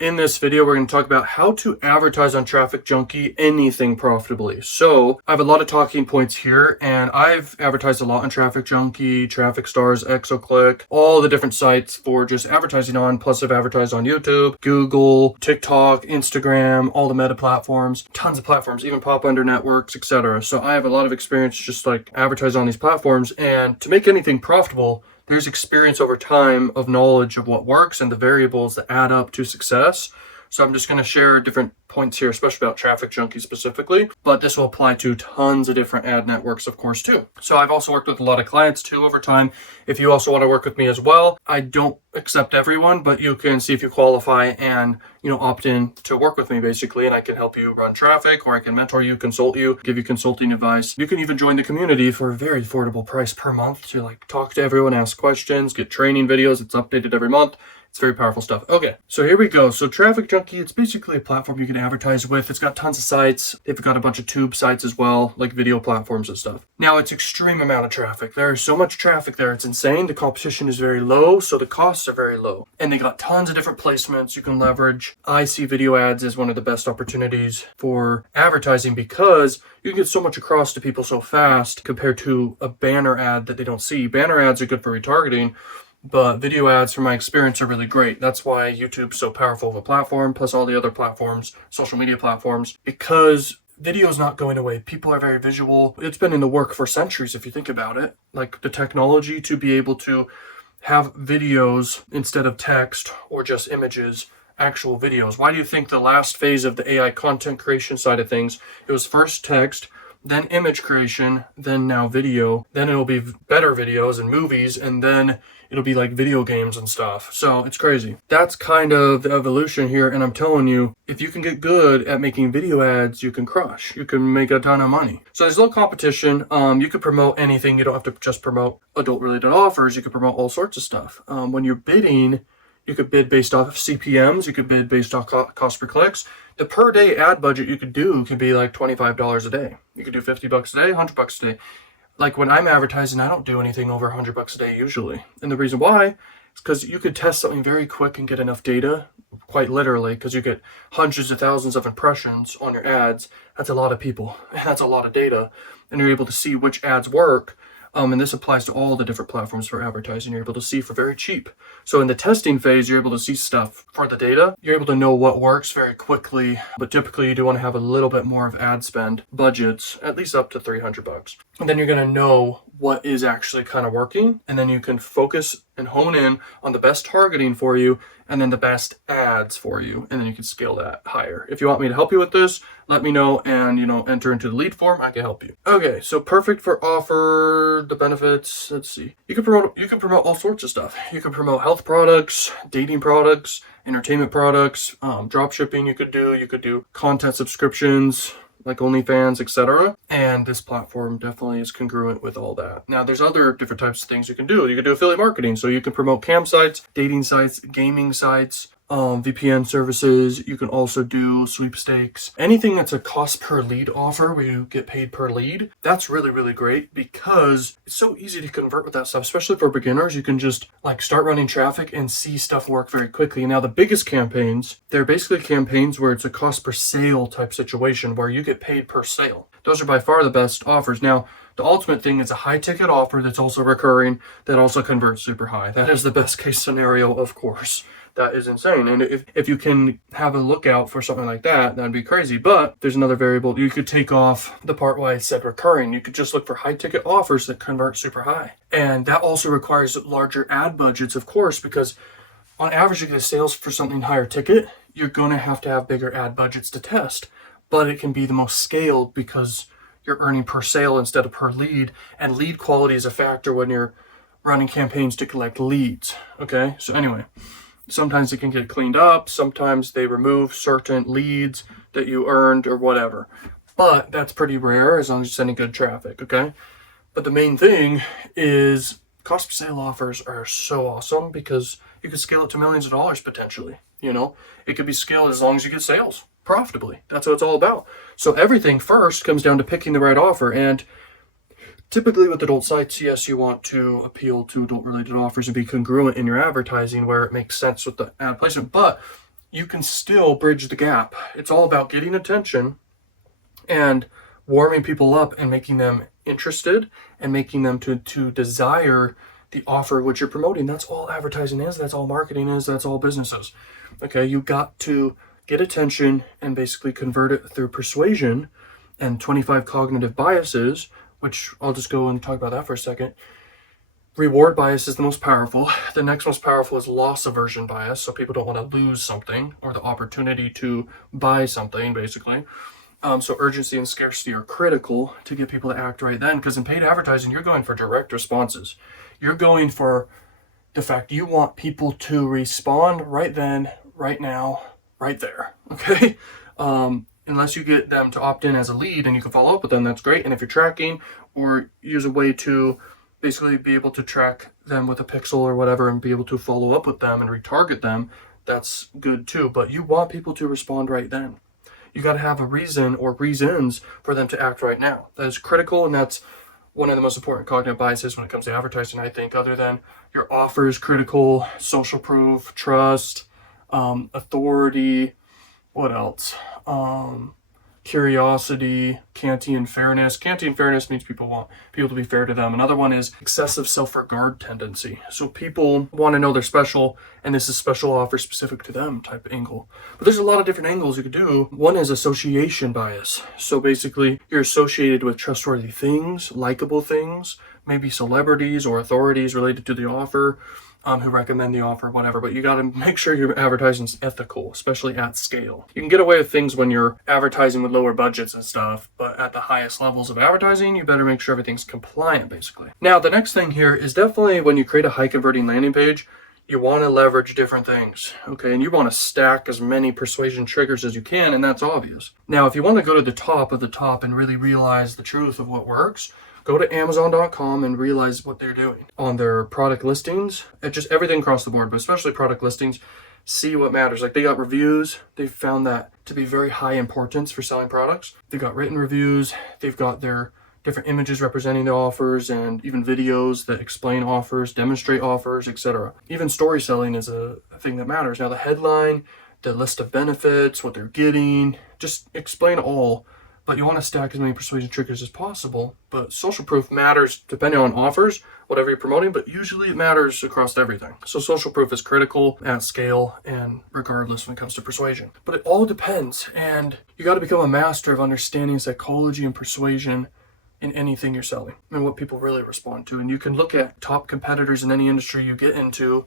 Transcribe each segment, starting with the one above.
In this video, we're going to talk about how to advertise on TrafficJunky anything profitably. So I have a lot of talking points here, and I've advertised a lot on TrafficJunky, Traffic Stars, XOClick, all the different sites for just advertising on. Plus I've advertised on YouTube, Google, TikTok, Instagram, all the meta platforms, tons of platforms, even pop under networks, etc. So I have a lot of experience just like advertising on these platforms, and to make anything profitable, there's experience over time of knowledge of what works and the variables that add up to success. So I'm just going to share different points here, especially about TrafficJunky specifically, but this will apply to tons of different ad networks, of course, too. So I've also worked with a lot of clients too over time. If you also want to work with me as well, I don't accept everyone, but you can see if you qualify and, opt in to work with me basically, and I can help you run traffic, or I can mentor you, consult you, give you consulting advice. You can even join the community for a very affordable price per month to talk to everyone, ask questions, get training videos. It's updated every month. It's very powerful stuff. Okay, so here we go. So TrafficJunky, it's basically a platform you can advertise with. It's got tons of sites. They've got a bunch of tube sites as well, like video platforms and stuff. Now, it's extreme amount of traffic. There is so much traffic there. It's insane. The competition is very low, so the costs are very low. And they got tons of different placements you can leverage. I see video ads as one of the best opportunities for advertising because you can get so much across to people so fast compared to a banner ad that they don't see. Banner ads are good for retargeting, but video ads, from my experience, are really great. That's why YouTube's so powerful of a platform, plus all the other platforms, social media platforms, because video is not going away. People are very visual. It's been in the work for centuries, if you think about it. Like the technology to be able to have videos instead of text or just images, actual videos. Why do you think the last phase of the AI content creation side of things, it was first text, then image creation, then now video, then it'll be better videos and movies, and then it'll be like video games and stuff. So it's crazy. That's kind of the evolution here. And I'm telling you, if you can get good at making video ads, you can crush. You can make a ton of money. So there's no competition. You could promote anything. You don't have to just promote adult related offers. You could promote all sorts of stuff. When you're bidding, you could bid based off CPMs. You could bid based off cost per clicks. The per day ad budget you could do could be like $25 a day. You could do $50 a day, $100 a day. Like when I'm advertising, I don't do anything over $100 a day usually. And the reason why is because you could test something very quick and get enough data, quite literally, because you get hundreds of thousands of impressions on your ads. That's a lot of people. That's a lot of data. And you're able to see which ads work. And this applies to all the different platforms for advertising. You're able to see for very cheap. So in the testing phase, you're able to see stuff for the data. You're able to know what works very quickly, but typically you do want to have a little bit more of ad spend budgets, at least up to $300. And then you're going to know what is actually kind of working. And then you can focus and hone in on the best targeting for you and then the best ads for you. And then you can scale that higher. If you want me to help you with this, let me know and, enter into the lead form. I can help you. Okay, so perfect for offer, the benefits. Let's see. You can promote all sorts of stuff. You can promote health products, dating products, entertainment products, drop shipping you could do content subscriptions, like OnlyFans, etc. And this platform definitely is congruent with all that. Now, there's other different types of things you can do. You can do affiliate marketing. So you can promote cam sites, dating sites, gaming sites, VPN services. You can also do sweepstakes. Anything that's a cost per lead offer where you get paid per lead. That's really, really great because it's so easy to convert with that stuff, especially for beginners. You can just start running traffic and see stuff work very quickly. Now, the biggest campaigns, they're basically campaigns where it's a cost per sale type situation where you get paid per sale. Those are by far the best offers. Now, the ultimate thing is a high ticket offer that's also recurring, that also converts super high. That is the best case scenario, of course. That is insane. And if you can have a lookout for something like that, that'd be crazy. But there's another variable. You could take off the part where I said recurring. You could just look for high ticket offers that convert super high. And that also requires larger ad budgets, of course, because on average, you get sales for something higher ticket. You're going to have bigger ad budgets to test. But it can be the most scaled because you're earning per sale instead of per lead. And lead quality is a factor when you're running campaigns to collect leads. Okay, so anyway. Sometimes it can get cleaned up. Sometimes they remove certain leads that you earned or whatever. But that's pretty rare as long as you're sending good traffic, okay? But the main thing is cost per sale offers are so awesome because you can scale it to millions of dollars potentially. It could be scaled as long as you get sales profitably. That's what it's all about. So everything first comes down to picking the right offer. And typically with adult sites, yes, you want to appeal to adult related offers and be congruent in your advertising where it makes sense with the ad placement. But you can still bridge the gap. It's all about getting attention and warming people up and making them interested and making them to desire the offer which you're promoting. That's all advertising is. That's all marketing is. That's all business is. Okay, you got to get attention and basically convert it through persuasion and 25 cognitive biases, which I'll just go and talk about that for a second. Reward bias is the most powerful. The next most powerful is loss aversion bias. So people don't want to lose something or the opportunity to buy something, basically. So urgency and scarcity are critical to get people to act right then, because in paid advertising, you're going for direct responses. You're going for the fact you want people to respond right then, right now, right there, okay? Unless you get them to opt in as a lead and you can follow up with them, that's great. And if you're tracking or use a way to basically be able to track them with a pixel or whatever and be able to follow up with them and retarget them, that's good too. But you want people to respond right then. You got to have a reason or reasons for them to act right now. That is critical, and that's one of the most important cognitive biases when it comes to advertising, I think, other than your offer is critical, social proof, trust, authority, what else? Curiosity, Kantian fairness. Kantian fairness means people want people to be fair to them. Another one is excessive self-regard tendency. So people want to know they're special, and this is special offer specific to them type angle. But there's a lot of different angles you could do. One is association bias. So basically, you're associated with trustworthy things, likable things, maybe celebrities or authorities related to the offer, who recommend the offer, whatever, but you got to make sure your advertising is ethical, especially at scale. You can get away with things when you're advertising with lower budgets and stuff, but at the highest levels of advertising, you better make sure everything's compliant, basically. Now, the next thing here is definitely when you create a high converting landing page, you want to leverage different things, okay? And you want to stack as many persuasion triggers as you can, and that's obvious. Now, if you want to go to the top of the top and really realize the truth of what works, go to Amazon.com and realize what they're doing on their product listings. It's just everything across the board, but especially product listings. See what matters. Like, they got reviews. They've found that to be very high importance for selling products. They've got written reviews. They've got their different images representing the offers and even videos that explain offers, demonstrate offers, etc. Even story selling is a thing that matters. Now, the headline, the list of benefits, what they're getting, just explain all. But you want to stack as many persuasion triggers as possible. But social proof matters depending on offers, whatever you're promoting, but usually it matters across everything. So social proof is critical at scale and regardless when it comes to persuasion. But it all depends, and you got to become a master of understanding psychology and persuasion in anything you're selling and what people really respond to. And you can look at top competitors in any industry you get into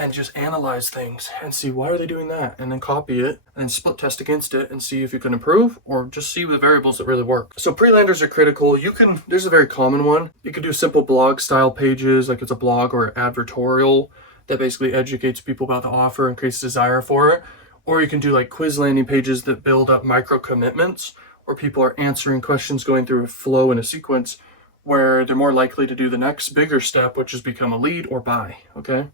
and just analyze things and see why are they doing that, and then copy it and split test against it and see if you can improve or just see the variables that really work. So pre-landers are critical. There's a very common one. You could do simple blog style pages, like it's a blog or advertorial that basically educates people about the offer and creates desire for it. Or you can do like quiz landing pages that build up micro commitments where people are answering questions going through a flow in a sequence where they're more likely to do the next bigger step, which is become a lead or buy, okay?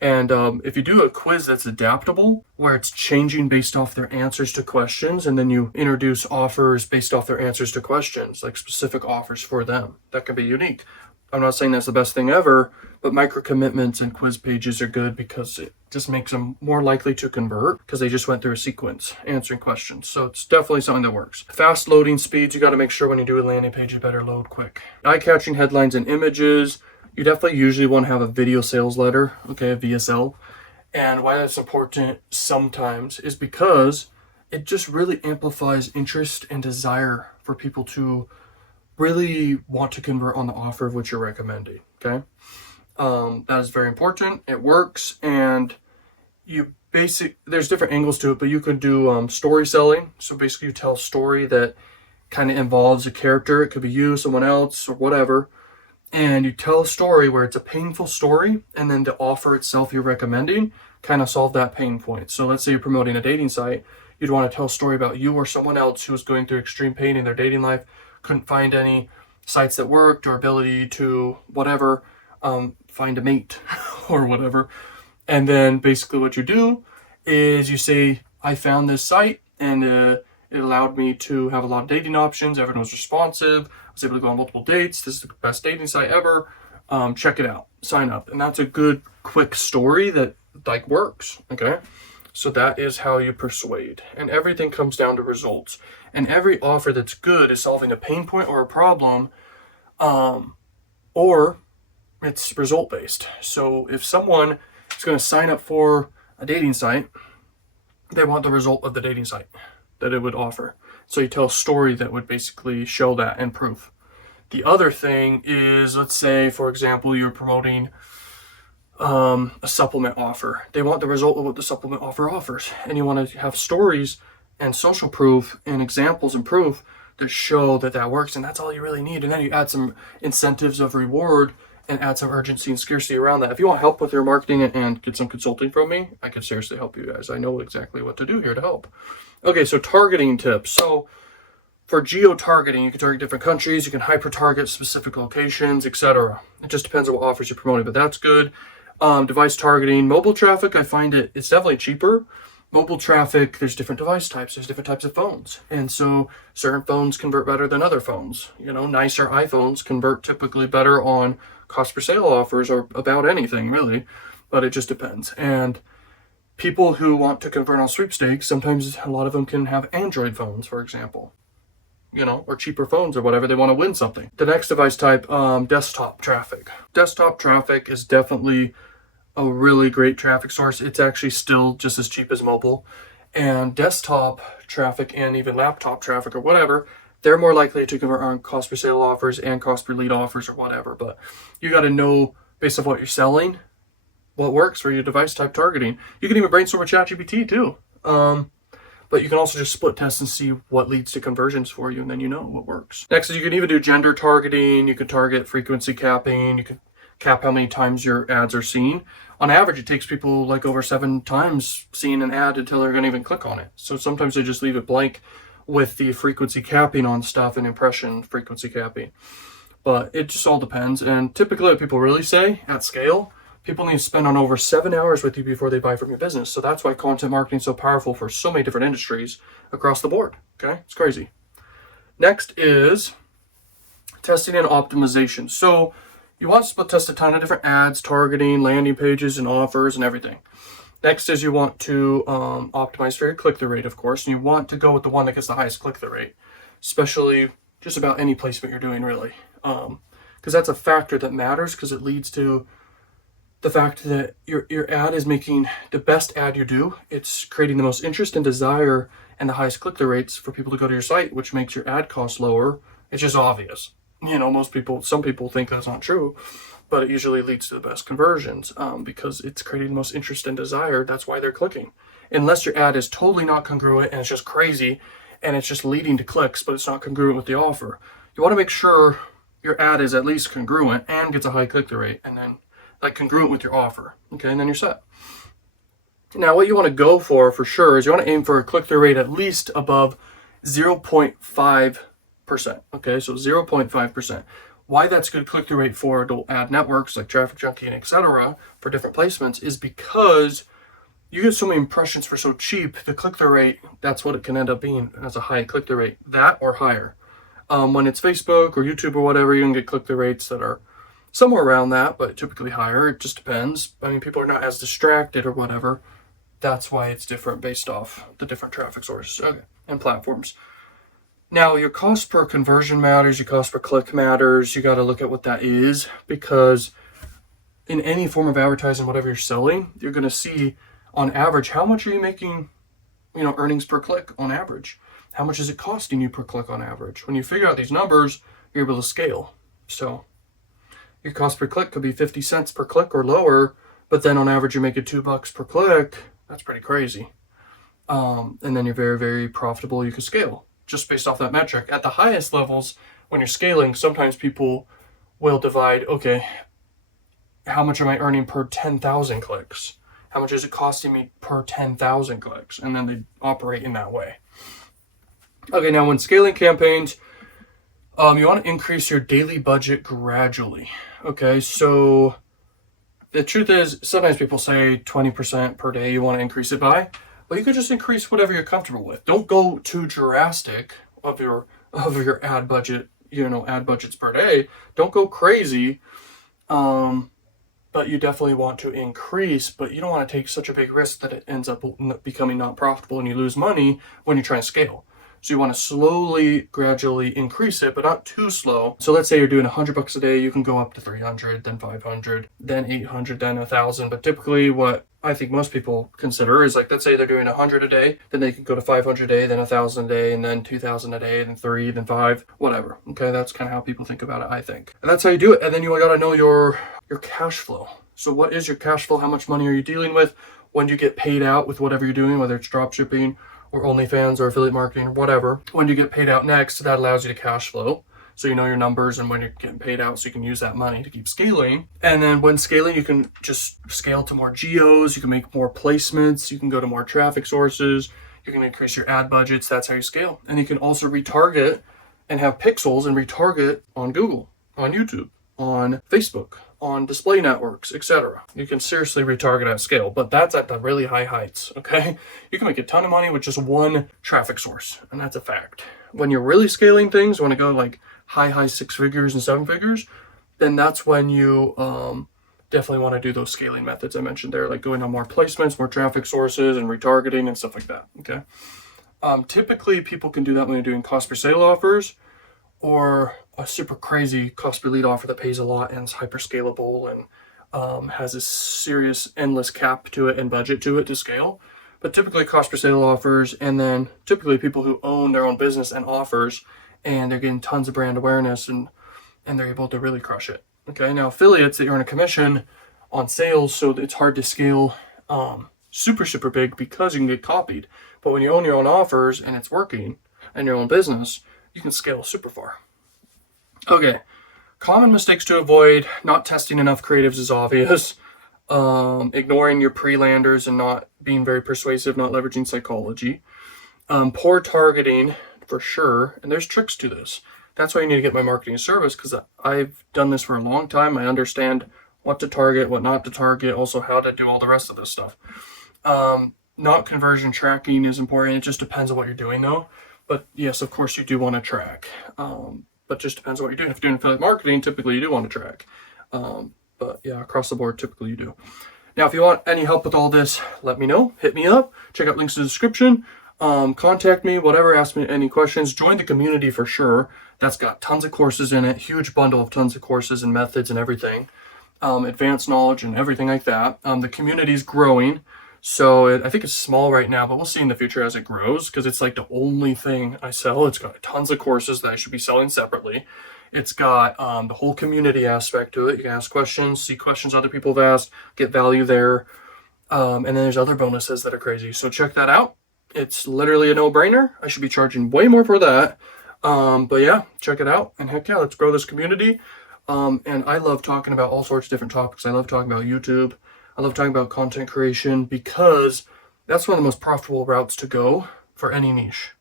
And if you do a quiz that's adaptable, where it's changing based off their answers to questions, and then you introduce offers based off their answers to questions, like specific offers for them, that can be unique. I'm not saying that's the best thing ever, but micro commitments and quiz pages are good because it just makes them more likely to convert because they just went through a sequence answering questions. So it's definitely something that works. Fast loading speeds, you got to make sure when you do a landing page, you better load quick. Eye-catching headlines and images. You definitely usually want to have a video sales letter, okay, a VSL. And why that's important sometimes is because it just really amplifies interest and desire for people to really want to convert on the offer of what you're recommending, okay? That is very important. It works, and there's different angles to it, but you could do story selling. So basically you tell a story that kind of involves a character. It could be you, someone else, or whatever. And you tell a story where it's a painful story, and then the offer itself you're recommending kind of solve that pain point. So let's say you're promoting a dating site. You'd want to tell a story about you or someone else who was going through extreme pain in their dating life, couldn't find any sites that worked or ability to whatever, find a mate or whatever. And then basically what you do is you say, I found this site and it allowed me to have a lot of dating options. Everyone was responsive. I was able to go on multiple dates. This is the best dating site ever. Check it out. Sign up. And that's a good, quick story that like works. Okay. So that is how you persuade. And everything comes down to results. And every offer that's good is solving a pain point or a problem, or it's result based. So if someone is going to sign up for a dating site, they want the result of the dating site that it would offer. So you tell a story that would basically show that and proof. The other thing is, let's say, for example, you're promoting a supplement offer. They want the result of what the supplement offer offers. And you want to have stories and social proof and examples and proof that show that that works. And that's all you really need. And then you add some incentives of reward and add some urgency and scarcity around that. If you want help with your marketing and get some consulting from me, I can seriously help you guys. I know exactly what to do here to help. Okay, so targeting tips. So for geo-targeting, you can target different countries, you can hyper-target specific locations, etc. It just depends on what offers you're promoting, but that's good. Device targeting, mobile traffic, I find it's definitely cheaper. Mobile traffic, there's different device types, there's different types of phones. And so certain phones convert better than other phones. You know, nicer iPhones convert typically better on cost per sale offers or about anything really, but it just depends. And people who want to convert on sweepstakes, sometimes a lot of them can have Android phones, for example, you know, or cheaper phones or whatever. They want to win something. The next device type, desktop traffic. Desktop traffic is definitely a really great traffic source. It's actually still just as cheap as mobile. And desktop traffic and even laptop traffic or whatever, they're more likely to convert on cost per sale offers and cost per lead offers or whatever. But you got to know, based on what you're selling, what works for your device type targeting. You can even brainstorm with ChatGPT too. But you can also just split test and see what leads to conversions for you, and then you know what works. Next is you can even do gender targeting. You can target frequency capping. You can cap how many times your ads are seen. On average, it takes people like over 7 times seeing an ad until they're going to even click on it. So sometimes they just leave it blank with the frequency capping on stuff and impression frequency capping. But it just all depends. And typically what people really say at scale, people need to spend on over 7 hours with you before they buy from your business. So that's why content marketing is so powerful for so many different industries across the board. Okay, it's crazy. Next is testing and optimization. So you want to split test a ton of different ads, targeting, landing pages, and offers and everything. Next is you want to optimize for your click-through rate, of course, and you want to go with the one that gets the highest click-through rate, especially just about any placement you're doing, really, because that's a factor that matters, because it leads to the fact that your ad is making the best ad you do. It's creating the most interest and desire and the highest click-through rates for people to go to your site, which makes your ad cost lower. It's just obvious. You know, some people think that's not true, but it usually leads to the best conversions because it's creating the most interest and desire. That's why they're clicking. Unless your ad is totally not congruent and it's just crazy and it's just leading to clicks, but it's not congruent with the offer. You want to make sure your ad is at least congruent and gets a high click-through rate, and then like congruent with your offer. Okay, and then you're set. Now, what you want to go for sure is you want to aim for a click-through rate at least above 0.5%. Okay, so 0.5%. Why that's good click-through rate for adult ad networks like TrafficJunky and etc. for different placements is because you get so many impressions for so cheap. The click-through rate, that's what it can end up being as a high click-through rate, that or higher. When it's Facebook or YouTube or whatever, you can get click-through rates that are somewhere around that, but typically higher. It just depends. I mean, people are not as distracted or whatever. That's why it's different based off the different traffic sources, okay, and platforms. Now, your cost per conversion matters, your cost per click matters. You got to look at what that is, because in any form of advertising, whatever you're selling, you're going to see on average, how much are you making, earnings per click on average? How much is it costing you per click on average? When you figure out these numbers, you're able to scale. So your cost per click could be 50 cents per click or lower, but then on average, you're making $2 per click. That's pretty crazy. And then you're very, very profitable. You can scale just based off that metric. At the highest levels, when you're scaling, sometimes people will divide, okay, how much am I earning per 10,000 clicks? How much is it costing me per 10,000 clicks? And then they operate in that way. Okay, now when scaling campaigns, you want to increase your daily budget gradually. Okay, so the truth is, sometimes people say 20% per day you want to increase it by. Well, you could just increase whatever you're comfortable with. Don't go too drastic of your ad budget, ad budgets per day. Don't go crazy. but you definitely want to increase, but you don't want to take such a big risk that it ends up becoming not profitable and you lose money when you're trying to scale. So you want to slowly, gradually increase it, but not too slow. So let's say you're doing $100 a day, you can go up to 300, then 500, then 800, then 1,000. But typically what I think most people consider is like, let's say they're doing 100 a day, then they can go to 500 a day, then 1,000 a day, and then 2,000 a day, then 3, then 5, whatever. Okay, that's kind of how people think about it, I think. And that's how you do it. And then you got to know your cash flow. So what is your cash flow? How much money are you dealing with? When do you get paid out with whatever you're doing, whether it's drop shipping or OnlyFans or affiliate marketing or whatever? When you get paid out next, that allows you to cash flow. So you know your numbers and when you're getting paid out, so you can use that money to keep scaling. And then when scaling, you can just scale to more geos, you can make more placements, you can go to more traffic sources, you can increase your ad budgets. That's how you scale. And you can also retarget and have pixels and retarget on Google, on YouTube, on Facebook, on display networks, etc. You can seriously retarget at scale, but that's at the really high heights, okay? You can make a ton of money with just one traffic source, and that's a fact. When you're really scaling things, when it go like high 6 figures and 7 figures, then that's when you definitely want to do those scaling methods I mentioned there, like going on more placements, more traffic sources, and retargeting and stuff like that, okay? Typically, people can do that when they're doing cost per sale offers or a super crazy cost per lead offer that pays a lot and is hyper scalable and has a serious endless cap to it and budget to it to scale. But typically cost per sale offers, and then typically people who own their own business and offers, and they're getting tons of brand awareness and they're able to really crush it. Okay, now affiliates, they earn a commission on sales, so it's hard to scale super big because you can get copied. But when you own your own offers and it's working and your own business, you can scale super far. Okay, common mistakes to avoid: not testing enough creatives is obvious. Ignoring your pre-landers and not being very persuasive, not leveraging psychology. Poor targeting for sure, and there's tricks to this. That's why you need to get my marketing service, because I've done this for a long time. I understand what to target, what not to target, also how to do all the rest of this stuff. Not conversion tracking is important. It just depends on what you're doing though. But yes, of course you do want to track. But just depends on what you're doing. If you're doing affiliate marketing, typically you do want to track. But yeah, across the board, typically you do. Now, if you want any help with all this, let me know. Hit me up. Check out links in the description. Contact me, whatever, ask me any questions. Join the community for sure. That's got tons of courses in it, huge bundle of tons of courses and methods and everything. Advanced knowledge and everything like that. The community is growing. So I think it's small right now, but we'll see in the future as it grows, because it's like the only thing I sell. It's got tons of courses that I should be selling separately. It's got the whole community aspect to it. You can ask questions, see questions other people have asked, get value there. And then there's other bonuses that are crazy. So check that out. It's literally a no-brainer. I should be charging way more for that. But yeah, check it out. And heck yeah, let's grow this community. And I love talking about all sorts of different topics. I love talking about YouTube. I love talking about content creation, because that's one of the most profitable routes to go for any niche.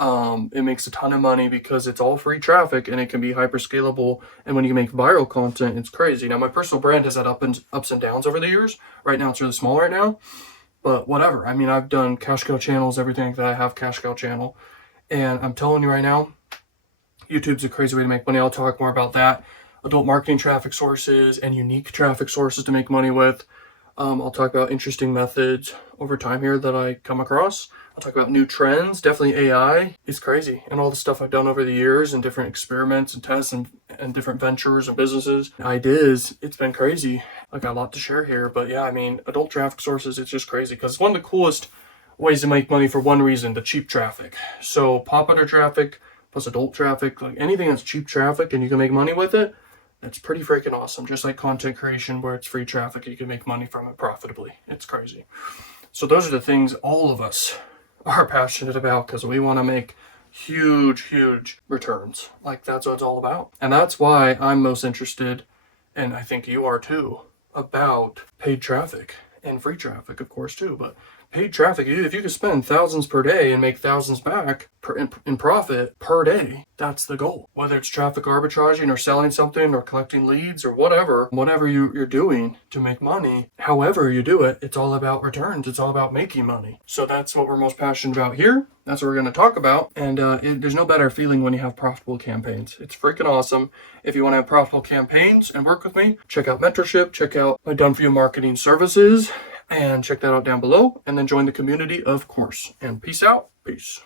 It makes a ton of money because it's all free traffic and it can be hyper scalable. And when you make viral content, it's crazy. Now, my personal brand has had ups and downs over the years. Right now, it's really small right now, but whatever. I mean, I've done cash cow channels, everything like that. I have cash cow channel, and I'm telling you right now, YouTube's a crazy way to make money. I'll talk more about that. Adult marketing traffic sources and unique traffic sources to make money with. I'll talk about interesting methods over time here that I come across. I'll talk about new trends. Definitely AI is crazy, and all the stuff I've done over the years and different experiments and tests and different ventures and businesses, ideas. It's been crazy. I got a lot to share here, but yeah, I mean, adult traffic sources, it's just crazy because it's one of the coolest ways to make money for one reason: the cheap traffic. So popular traffic plus adult traffic, like anything that's cheap traffic and you can make money with it, that's pretty freaking awesome. Just like content creation where it's free traffic, you can make money from it profitably. It's crazy. So those are the things all of us are passionate about, because we want to make huge returns. Like, that's what it's all about. And that's why I'm most interested, and I think you are too, about paid traffic and free traffic, of course, too. But paid traffic, if you could spend thousands per day and make thousands back in profit per day, that's the goal. Whether it's traffic arbitraging or selling something or collecting leads or whatever you're doing to make money, however you do it, it's all about returns. It's all about making money. So that's what we're most passionate about here. That's what we're going to talk about. And there's no better feeling when you have profitable campaigns. It's freaking awesome. If you want to have profitable campaigns and work with me, check out mentorship, check out my Done For You marketing services, and check that out down below. And then join the community, of course. And peace out. Peace.